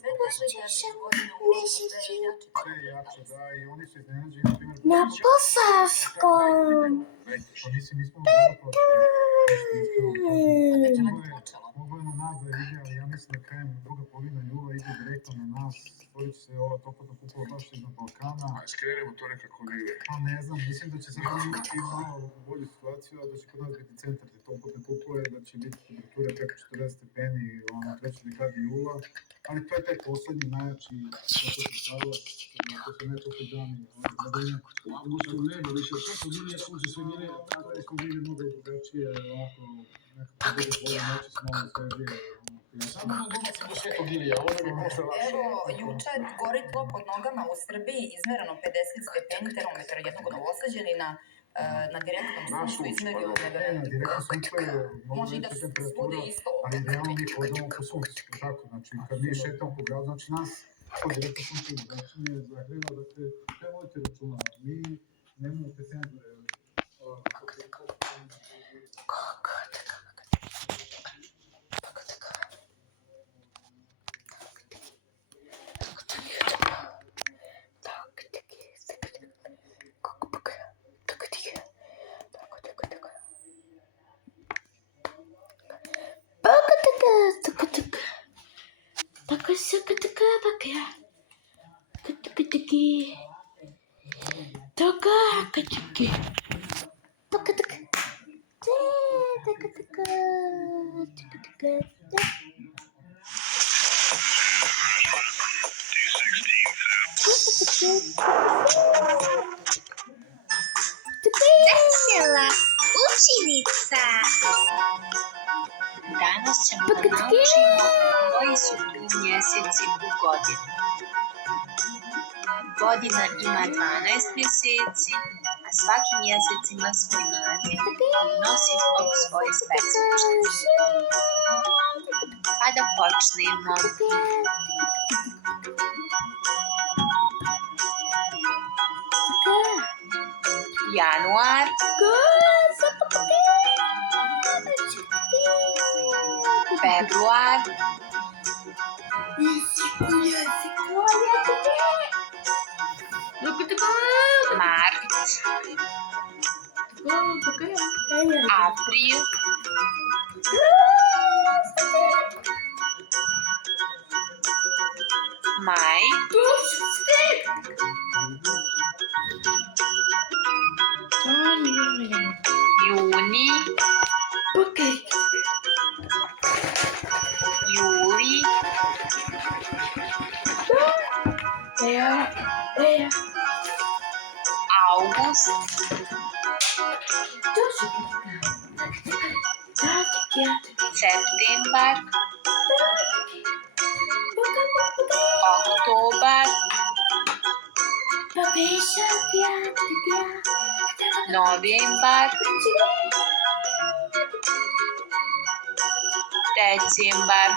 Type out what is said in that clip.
Sve došli godine u Meseci sve jače. Da, i oni su iznenađeni, na primjer, na Bosanskom. Pa mislim, nismo dobro počeli. Već je neko počelo. Moglo je na nas da ide, ali ja mislim da krajem druga polovina jula ide direktno na nas. Stvorit će se ova toplotna kupola baš iznad Balkana. A skrenemo to nekako negde. Pa ne znam, mislim da će sad imati malo bolju situaciju, a da će kod nas biti centar te toplotne kupole, da će biti temperature preko 40 stepeni u trećoj dekadi jula. Ali to je taj poslednji najjači toplotni stavac, to su netoplni dani godine. Možda nema više, sve su bili, sunce sve mire. Tako je smo bili mnogo drugačije, ovako, nekako bude bolje noći s malo svežije. Samo na dugo sam do svetog Ilija, ovo mi je posle vas. Evo, juče gori tlo pod nogama u Srbiji, izmereno 50 stepeni, termometar jednog Novosađenina, na direktnom suncu izmerio neverovatno. Direktno sunce je mnogo Može i da veća se temperatura, bude isto. ali realno mi hodamo po suncu, tako, znači kad mi šetamo po gradu, znači nas to direktno sunce začinje zagreva, dakle, sve vodite računa, mi nemamo te senzore, Vesela učenica. Danas ćemo da naučimo koji su to mjeseci u godini. Godina ima 12 mjeseci, a svaki mjesec ima svoj naziv i nosi svoje specifičnosti. Pa da počnemo. Januar, februar, mart, april, maj, juni, juli, august, septembar, oktobar, novembar, decembar.